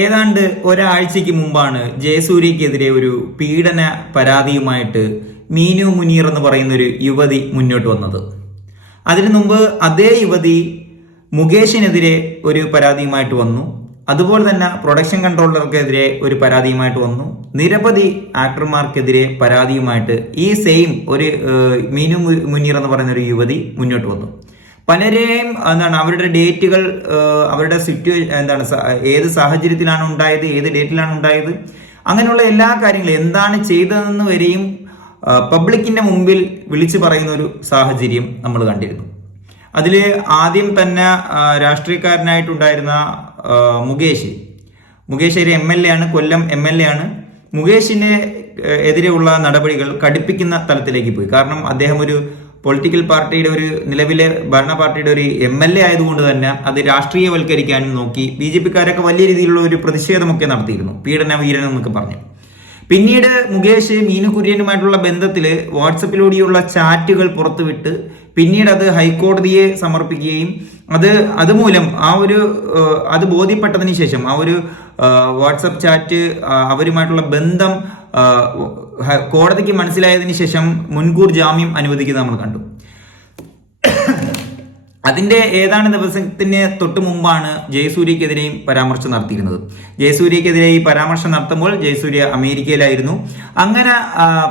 ഏതാണ്ട് ഒരാഴ്ചയ്ക്ക് മുമ്പാണ് ജയസൂര്യക്കെതിരെ ഒരു പീഡന പരാതിയുമായിട്ട് മീനു മുനീർ എന്ന് പറയുന്ന ഒരു യുവതി മുന്നോട്ട് വന്നത്. അതിനു മുമ്പ് അതേ യുവതി മുകേഷിനെതിരെ ഒരു പരാതിയുമായിട്ട് വന്നു. അതുപോലെ തന്നെ പ്രൊഡക്ഷൻ കൺട്രോളർക്കെതിരെ ഒരു പരാതിയുമായിട്ട് വന്നു. നിരവധി ആക്ടർമാർക്കെതിരെ പരാതിയുമായിട്ട് ഈ സെയിം ഒരു മീനു മുനീർ എന്ന് പറയുന്ന ഒരു യുവതി മുന്നോട്ട് വന്നു. പലരെയും എന്താണ് അവരുടെ ഡേറ്റുകൾ അവരുടെ സിറ്റുവേഷൻ എന്താണ് ഏത് സാഹചര്യത്തിലാണ് ഉണ്ടായത് ഏത് ഡേറ്റിലാണ് ഉണ്ടായത് അങ്ങനെയുള്ള എല്ലാ കാര്യങ്ങളും എന്താണ് ചെയ്തതെന്ന് വരെയും പബ്ലിക്കിന്റെ മുമ്പിൽ വിളിച്ചു പറയുന്ന ഒരു സാഹചര്യം നമ്മൾ കണ്ടിരുന്നു. അതിൽ ആദ്യം തന്നെ രാഷ്ട്രീയക്കാരനായിട്ടുണ്ടായിരുന്ന മുകേഷ് മുകേഷ്. ഒരു എം എൽ എ ആണ് കൊല്ലം എം എൽ എ ആണ്. മുകേഷിന് എതിരെയുള്ള നടപടികൾ കടുപ്പിക്കുന്ന തലത്തിലേക്ക് പോയി. കാരണം അദ്ദേഹം ഒരു പൊളിറ്റിക്കൽ പാർട്ടിയുടെ ഒരു നിലവിലെ ഭരണ പാർട്ടിയുടെ ഒരു എം എൽ എ ആയതുകൊണ്ട് തന്നെ അത് രാഷ്ട്രീയവൽക്കരിക്കാനും നോക്കി ബി ജെ പിക്കാരൊക്കെ വലിയ രീതിയിലുള്ള ഒരു പ്രതിഷേധമൊക്കെ നടത്തിയിരുന്നു. പീഡന വീരൻ എന്നൊക്കെ പറഞ്ഞു. പിന്നീട് മുകേഷ് മീനു കുര്യനുമായിട്ടുള്ള ബന്ധത്തിൽ വാട്സപ്പിലൂടെയുള്ള ചാറ്റുകൾ പുറത്തുവിട്ട് പിന്നീട് അത് ഹൈക്കോടതിയെ സമർപ്പിക്കുകയും അത് അതുമൂലം ആ ഒരു അത് ബോധ്യപ്പെട്ടതിന് ശേഷം ആ ഒരു വാട്സപ്പ് ചാറ്റ് അവരുമായിട്ടുള്ള ബന്ധം കോടതിക്ക് മനസ്സിലായതിന് ശേഷം മുൻകൂർ ജാമ്യം അനുവദിക്കുന്നത് നമ്മൾ കണ്ടു. അതിന്റെ ഏതാണ് ദിവസത്തിന് തൊട്ട് മുമ്പാണ് ജയസൂര്യക്കെതിരെയും പരാമർശം നടത്തിയിരുന്നത്. ജയസൂര്യക്കെതിരെ ഈ പരാമർശം നടത്തുമ്പോൾ ജയസൂര്യ അമേരിക്കയിലായിരുന്നു. അങ്ങനെ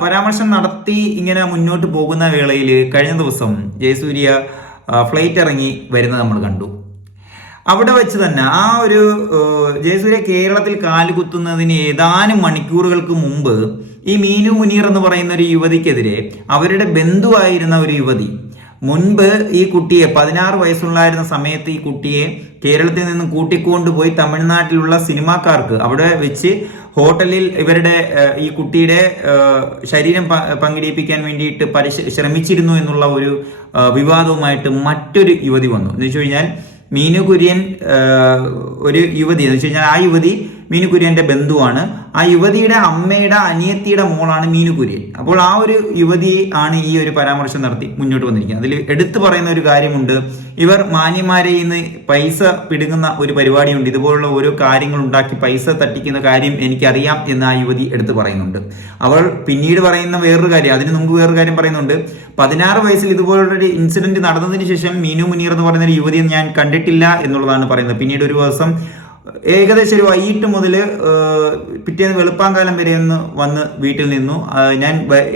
പരാമർശം നടത്തി ഇങ്ങനെ മുന്നോട്ട് പോകുന്ന വേളയിൽ കഴിഞ്ഞ ദിവസം ജയസൂര്യ ഫ്ലൈറ്റ് ഇറങ്ങി വരുന്നത് നമ്മൾ കണ്ടു. അവിടെ വെച്ച് തന്നെ ആ ഒരു ജയസൂര്യ കേരളത്തിൽ കാലുകുത്തുന്നതിന് ഏതാനും മണിക്കൂറുകൾക്ക് മുമ്പ് ഈ മീനു മുനീർ എന്ന് പറയുന്ന ഒരു യുവതിക്കെതിരെ അവരുടെ ബന്ധുവായിരുന്ന ഒരു യുവതി മുൻപ് ഈ കുട്ടിയെ പതിനാറ് വയസ്സുള്ളായിരുന്ന സമയത്ത് ഈ കുട്ടിയെ കേരളത്തിൽ നിന്ന് കൂട്ടിക്കൊണ്ടുപോയി തമിഴ്നാട്ടിലുള്ള സിനിമാക്കാർക്ക് അവിടെ വെച്ച് ഹോട്ടലിൽ ഇവരുടെ ഈ കുട്ടിയുടെ ശരീരം പങ്കിടിപ്പിക്കാൻ വേണ്ടിയിട്ട് പരിശ ശ്രമിച്ചിരുന്നു എന്നുള്ള ഒരു വിവാദവുമായിട്ട് മറ്റൊരു യുവതി വന്നു. എന്ന് വെച്ച് കഴിഞ്ഞാൽ മീനു കുര്യൻ ഒരു യുവതി. എന്ന് വെച്ച് കഴിഞ്ഞാൽ ആ യുവതി മീനു കുര്യന്റെ ബന്ധുവാണ്. ആ യുവതിയുടെ അമ്മയുടെ അനിയത്തിയുടെ മോളാണ് മീനു കുര്യൻ അപ്പോൾ ആ ഒരു യുവതി ആണ് ഈ ഒരു പരാമർശം നടത്തി മുന്നോട്ട് വന്നിരിക്കുന്നത്. അതിൽ എടുത്തു പറയുന്ന ഒരു കാര്യമുണ്ട്. ഇവർ മാന്യന്മാരെ ഇന്ന് പൈസ പിടുങ്ങുന്ന ഒരു പരിപാടിയുണ്ട്. ഇതുപോലുള്ള ഓരോ കാര്യങ്ങൾ ഉണ്ടാക്കി പൈസ തട്ടിക്കുന്ന കാര്യം എനിക്കറിയാം എന്ന് ആ യുവതി എടുത്തു പറയുന്നുണ്ട്. അവൾ പിന്നീട് പറയുന്ന വേറൊരു കാര്യം അതിന് മുമ്പ് വേറൊരു കാര്യം പറയുന്നുണ്ട്. പതിനാറ് വയസ്സിൽ ഇതുപോലുള്ള ഒരു ഇൻസിഡന്റ് നടന്നതിന് ശേഷം മീനു മുനീർ എന്ന് പറയുന്ന ഒരു യുവതിയെ ഞാൻ കണ്ടിട്ടില്ല എന്നുള്ളതാണ് പറയുന്നത്. പിന്നീട് ഒരു ദിവസം ഏകദേശം ഒരു വൈകിട്ട് മുതൽ പിറ്റേന്ന് വെളുപ്പാങ്കാലം വരെ ഒന്ന് വന്ന് വീട്ടിൽ നിന്നു. ഞാൻ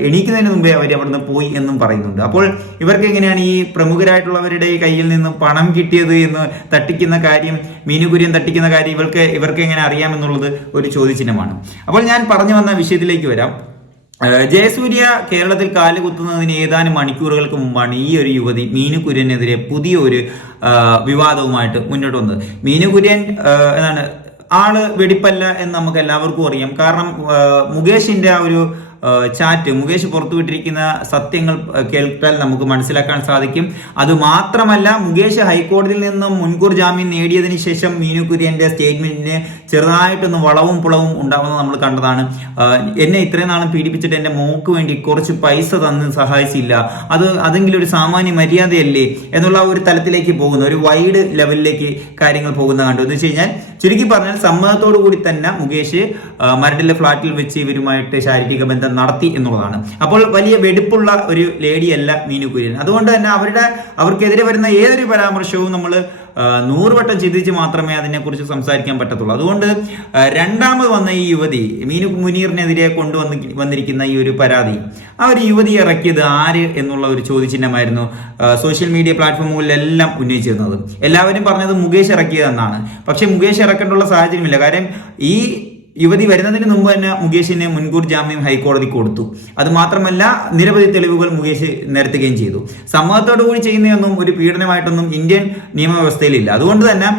എണീക്കുന്നതിന് മുമ്പേ അവർ അവിടുന്ന് പോയി എന്നും പറയുന്നുണ്ട്. അപ്പോൾ ഇവർക്ക് എങ്ങനെയാണ് ഈ പ്രമുഖരായിട്ടുള്ളവരുടെ കയ്യിൽ നിന്ന് പണം കിട്ടിയത് എന്ന് തട്ടിക്കുന്ന കാര്യം മീനുകുര്യൻ തട്ടിക്കുന്ന കാര്യം ഇവർക്ക് ഇവർക്ക് എങ്ങനെ അറിയാമെന്നുള്ളത് ഒരു ചോദ്യചിഹ്നമാണ്. അപ്പോൾ ഞാൻ പറഞ്ഞു വന്ന വിഷയത്തിലേക്ക് വരാം. ജയസൂര്യ കേരളത്തിൽ കാൽ കുത്തുന്നതിന് ഏതാനും മണിക്കൂറുകൾക്ക് മുമ്പാണ് ഈ ഒരു യുവതി മീനുകുര്യനെതിരെ പുതിയ ഒരു വിവാദവുമായിട്ട് മുന്നോട്ട് വന്നത്. മീനുകുര്യൻ എന്താണ് ആൾ വെടിപ്പല്ല എന്ന് നമുക്ക് എല്ലാവർക്കും അറിയാം. കാരണം മുകേഷിന്റെ ആ ഒരു ചാറ്റ് മുകേഷ് പുറത്തുവിട്ടിരിക്കുന്ന സത്യങ്ങൾ കേൾക്കാൻ നമുക്ക് മനസ്സിലാക്കാൻ സാധിക്കും. അതുമാത്രമല്ല മുകേഷ് ഹൈക്കോടതിയിൽ നിന്നും മുൻകൂർ ജാമ്യം നേടിയതിന് ശേഷം മീനു കുര്യന്റെ സ്റ്റേറ്റ്മെന്റിന് ചെറുതായിട്ടൊന്ന് വളവും പുളവും ഉണ്ടാവുന്നത് നമ്മൾ കണ്ടതാണ്. എന്നെ ഇത്രയും നാളും പീഡിപ്പിച്ചിട്ട് എന്റെ മോക്ക് വേണ്ടി കുറച്ച് പൈസ തന്ന് സഹായിച്ചില്ല. അത് അതെങ്കിലും ഒരു സാമാന്യ മര്യാദയല്ലേ? എന്നുള്ള ഒരു തലത്തിലേക്ക് പോകുന്ന. ഒരു വൈഡ് ലെവലിലേക്ക് കാര്യങ്ങൾ പോകുന്ന കണ്ടു. എന്ന് വെച്ച് കഴിഞ്ഞാൽ ചുരുക്കി പറഞ്ഞാൽ സമ്മതത്തോടു കൂടി തന്നെ മുകേഷ് മരടിലെ ഫ്ളാറ്റിൽ വെച്ച് ഇവരുമായിട്ട് ശാരീരിക ബന്ധം നടത്തി എന്നുള്ളതാണ്. അപ്പോൾ വലിയ വെടിപ്പുള്ള ഒരു ലേഡിയല്ല മീനു കുര്യൻ. അതുകൊണ്ട് തന്നെ അവരുടെ അവർക്കെതിരെ വരുന്ന ഏതൊരു പരാമർശവും നമ്മൾ നൂറുവട്ടം ചിന്തിച്ച് മാത്രമേ അതിനെക്കുറിച്ച് സംസാരിക്കാൻ പറ്റത്തുള്ളൂ. അതുകൊണ്ട് രണ്ടാമത് വന്ന ഈ യുവതി മീനു മുനീറിനെതിരെ കൊണ്ടുവന്ന് വന്നിരിക്കുന്ന ഈ ഒരു പരാതി ആ ഒരു യുവതി ഇറക്കിയത് ആര് എന്നുള്ള ഒരു ചോദ്യചിഹ്നമായിരുന്നു സോഷ്യൽ മീഡിയ പ്ലാറ്റ്ഫോമുകളിലെല്ലാം ഉന്നയിച്ചിരുന്നത്. എല്ലാവരും പറഞ്ഞത് മുകേഷ് ഇറക്കിയതെന്നാണ്. പക്ഷേ മുകേഷ് ഇറക്കേണ്ടുള്ള സാഹചര്യമില്ല. കാര്യം ഈ യുവതി വരുന്നതിന് മുമ്പ് തന്നെ മുകേഷിന് മുൻകൂർ ജാമ്യം ഹൈക്കോടതി കൊടുത്തു. അത് മാത്രമല്ല നിരവധി തെളിവുകൾ മുകേഷ് നിരത്തുകയും ചെയ്തു. കൂടി ചെയ്യുന്നതൊന്നും ഒരു പീഡനമായിട്ടൊന്നും ഇന്ത്യൻ നിയമവ്യവസ്ഥയിലില്ല. അതുകൊണ്ട് തന്നെ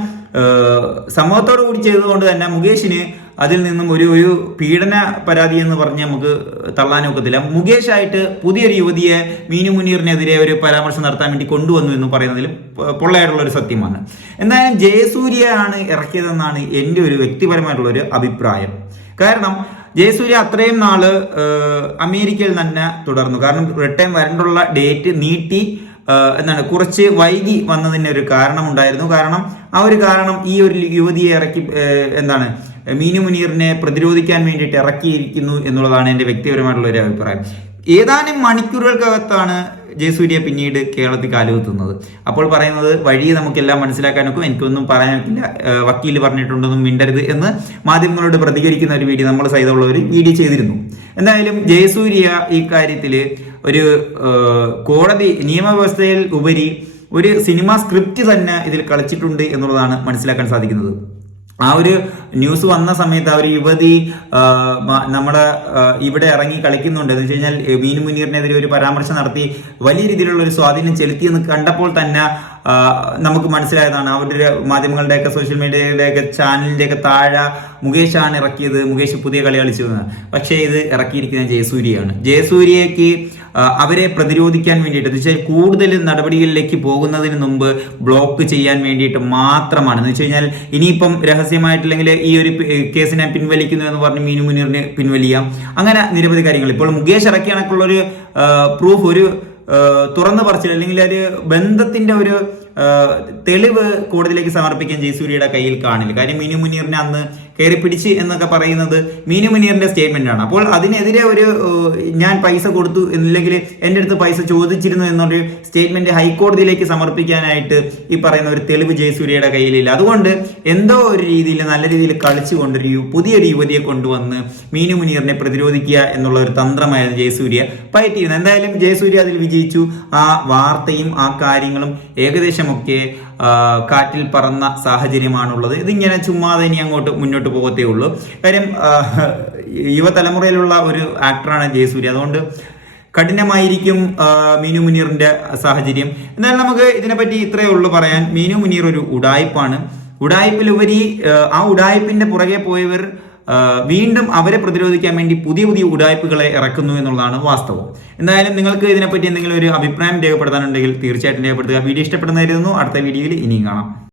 ഏഹ്, സമ്മതത്തോടു കൂടി ചെയ്തതുകൊണ്ട് തന്നെ മുകേഷിന് അതിൽ നിന്നും ഒരു ഒരു പീഡന പരാതി എന്ന് പറഞ്ഞ് നമുക്ക് തള്ളാനൊക്കത്തില്ല മുകേഷായിട്ട് പുതിയൊരു യുവതിയെ മീനു മുനീറിനെതിരെ ഒരു പരാമർശം നടത്താൻ വേണ്ടി കൊണ്ടുവന്നു എന്ന് പറയുന്നതിൽ പൊള്ളയായിട്ടുള്ള ഒരു സത്യമാണ്. എന്തായാലും ജയസൂര്യയാണ് ഇറക്കിയതെന്നാണ് എന്റെ ഒരു വ്യക്തിപരമായിട്ടുള്ള ഒരു അഭിപ്രായം. കാരണം ജയസൂര്യ അത്രയും നാൾ അമേരിക്കയിൽ തന്നെ തുടർന്നു. കാരണം റിട്ടേൺ വരേണ്ടുള്ള ഡേറ്റ് നീട്ടി എന്താണ് കുറച്ച് വൈകി വന്നതിന് ഒരു കാരണമുണ്ടായിരുന്നു. കാരണം ആ ഒരു കാരണം ഈ ഒരു യുവതിയെ ഇറക്കി എന്താണ് മീനു മുനീറിനെ പ്രതിരോധിക്കാൻ വേണ്ടിയിട്ട് ഇറക്കിയിരിക്കുന്നു എന്നുള്ളതാണ് എന്റെ വ്യക്തിപരമായിട്ടുള്ള ഒരു അഭിപ്രായം. ഏതാനും മണിക്കൂറുകൾക്കകത്താണ് ജയസൂര്യ പിന്നീട് കേരളത്തിൽ കാലുകുത്തുന്നത്. അപ്പോൾ പറയുന്നത് വഴി നമുക്കെല്ലാം മനസ്സിലാക്കാനൊക്കെ എനിക്കൊന്നും പറയാനില്ല വക്കീൽ പറഞ്ഞിട്ടുണ്ടെന്നും മിണ്ടരുത് എന്ന് മാധ്യമങ്ങളോട് പ്രതികരിക്കുന്ന ഒരു വീഡിയോ നമ്മൾ സൈതമുള്ള ഒരു വീഡിയോ ചെയ്തിരുന്നു. എന്തായാലും ജയസൂര്യ ഈ കാര്യത്തിൽ ഒരു കോടതി നിയമവ്യവസ്ഥയിൽ ഉപരി ഒരു സിനിമ സ്ക്രിപ്റ്റ് തന്നെ ഇതിൽ കളിച്ചിട്ടുണ്ട് എന്നുള്ളതാണ് മനസ്സിലാക്കാൻ സാധിക്കുന്നത്. ആ ഒരു ന്യൂസ് വന്ന സമയത്ത് ആ ഒരു യുവതി നമ്മുടെ ഇവിടെ ഇറങ്ങി കളിക്കുന്നുണ്ട്. എന്ന് വെച്ച് കഴിഞ്ഞാൽ മീനു മുനീറിനെതിരെ ഒരു പരാമർശം നടത്തി വലിയ രീതിയിലുള്ള ഒരു സ്വാധീനം ചെലുത്തിയെന്ന് കണ്ടപ്പോൾ തന്നെ നമുക്ക് മനസ്സിലായതാണ്. അവരുടെ മാധ്യമങ്ങളുടെയൊക്കെ സോഷ്യൽ മീഡിയയുടെയൊക്കെ ചാനലിന്റെയൊക്കെ താഴെ മുകേഷാണ് ഇറക്കിയത്. മുകേഷ് പുതിയ കളി കളിച്ചു പക്ഷേ ഇത് ഇറക്കിയിരിക്കുന്നത് ജയസൂര്യയാണ്. ജയസൂര്യയ്ക്ക് അവരെ പ്രതിരോധിക്കാൻ വേണ്ടിയിട്ട്. എന്ന് വെച്ചാൽ കൂടുതൽ നടപടികളിലേക്ക് പോകുന്നതിന് മുമ്പ് ബ്ലോക്ക് ചെയ്യാൻ വേണ്ടിയിട്ട് മാത്രമാണ്. എന്ന് വെച്ച് കഴിഞ്ഞാൽ ഇനിയിപ്പം രഹസ്യമായിട്ടില്ലെങ്കിൽ ഈ ഒരു കേസിനെ പിൻവലിക്കുന്നു എന്ന് പറഞ്ഞ് മീനു മുനീറിനെ പിൻവലിയാം. അങ്ങനെ നിരവധി കാര്യങ്ങൾ. ഇപ്പോൾ മുകേഷ് ഇറക്കിയ കണക്കുള്ളൊരു പ്രൂഫ് ഒരു തുറന്നു പറച്ചിൽ അല്ലെങ്കിൽ ഒരു ബന്ധത്തിന്റെ ഒരു തെളിവ് കോടതിയിലേക്ക് സമർപ്പിക്കാൻ ജയസൂര്യയുടെ കയ്യിൽ കാണില്ല. കാര്യം മിനു മുനീറിനെ അന്ന് കയറി പിടിച്ച് എന്നൊക്കെ പറയുന്നത് മീനു മുനീറിന്റെ സ്റ്റേറ്റ്മെന്റ് ആണ്. അപ്പോൾ അതിനെതിരെ ഒരു ഞാൻ പൈസ കൊടുത്തു അല്ലെങ്കിൽ എന്റെ അടുത്ത് പൈസ ചോദിച്ചിരുന്നു എന്നൊരു സ്റ്റേറ്റ്മെന്റ് ഹൈക്കോടതിയിലേക്ക് സമർപ്പിക്കാനായിട്ട് ഈ പറയുന്ന ഒരു തെളിവ് ജയസൂര്യയുടെ കയ്യിലില്ല. അതുകൊണ്ട് എന്തോ ഒരു രീതിയിൽ നല്ല രീതിയിൽ കളിച്ചുകൊണ്ട് ഒരു പുതിയൊരു യുവതിയെ കൊണ്ടുവന്ന് മീനു മുനീറിനെ പ്രതിരോധിക്കുക എന്നുള്ള ഒരു തന്ത്രമായിരുന്നു ജയസൂര്യ പയറ്റിയിരുന്നത്. എന്തായാലും ജയസൂര്യ അതിൽ വിജയിച്ചു. ആ വാർത്തയും ആ കാര്യങ്ങളും ഏകദേശമൊക്കെ കാറ്റിൽ പറന്ന സാഹചര്യമാണുള്ളത്. ഇതിങ്ങനെ ചുമ്മാതെ ഇനി അങ്ങോട്ട് മുന്നോട്ട് പോകത്തേ ഉള്ളൂ. കാര്യം യുവതലമുറയിലുള്ള ഒരു ആക്ടറാണ് ജയസൂര്യ അതുകൊണ്ട് കഠിനമായിരിക്കും മീനു മുനീറിന്റെ സാഹചര്യം. എന്നാലും നമുക്ക് ഇതിനെപ്പറ്റി ഇത്രയേ ഉള്ളൂ പറയാൻ. മീനു മുനീർ ഒരു ഉടായ്പാണ്. ഉടായ്പിലുപരി ആ, ഉടായ്പിന്റെ പുറകെ പോയവർ വീണ്ടും അവരെ പ്രതിരോധിക്കാൻ വേണ്ടി പുതിയ പുതിയ ഉടായ്പകളെ ഇറക്കുന്നു എന്നുള്ളതാണ് വാസ്തവം. എന്തായാലും നിങ്ങൾക്ക് ഇതിനെപ്പറ്റി എന്തെങ്കിലും ഒരു അഭിപ്രായം രേഖപ്പെടുത്താനുണ്ടെങ്കിൽ തീർച്ചയായിട്ടും രേഖപ്പെടുത്തുക. വീഡിയോ ഇഷ്ടപ്പെടുന്നതായിരുന്നു അടുത്ത വീഡിയോയിൽ ഇനിയും കാണാം.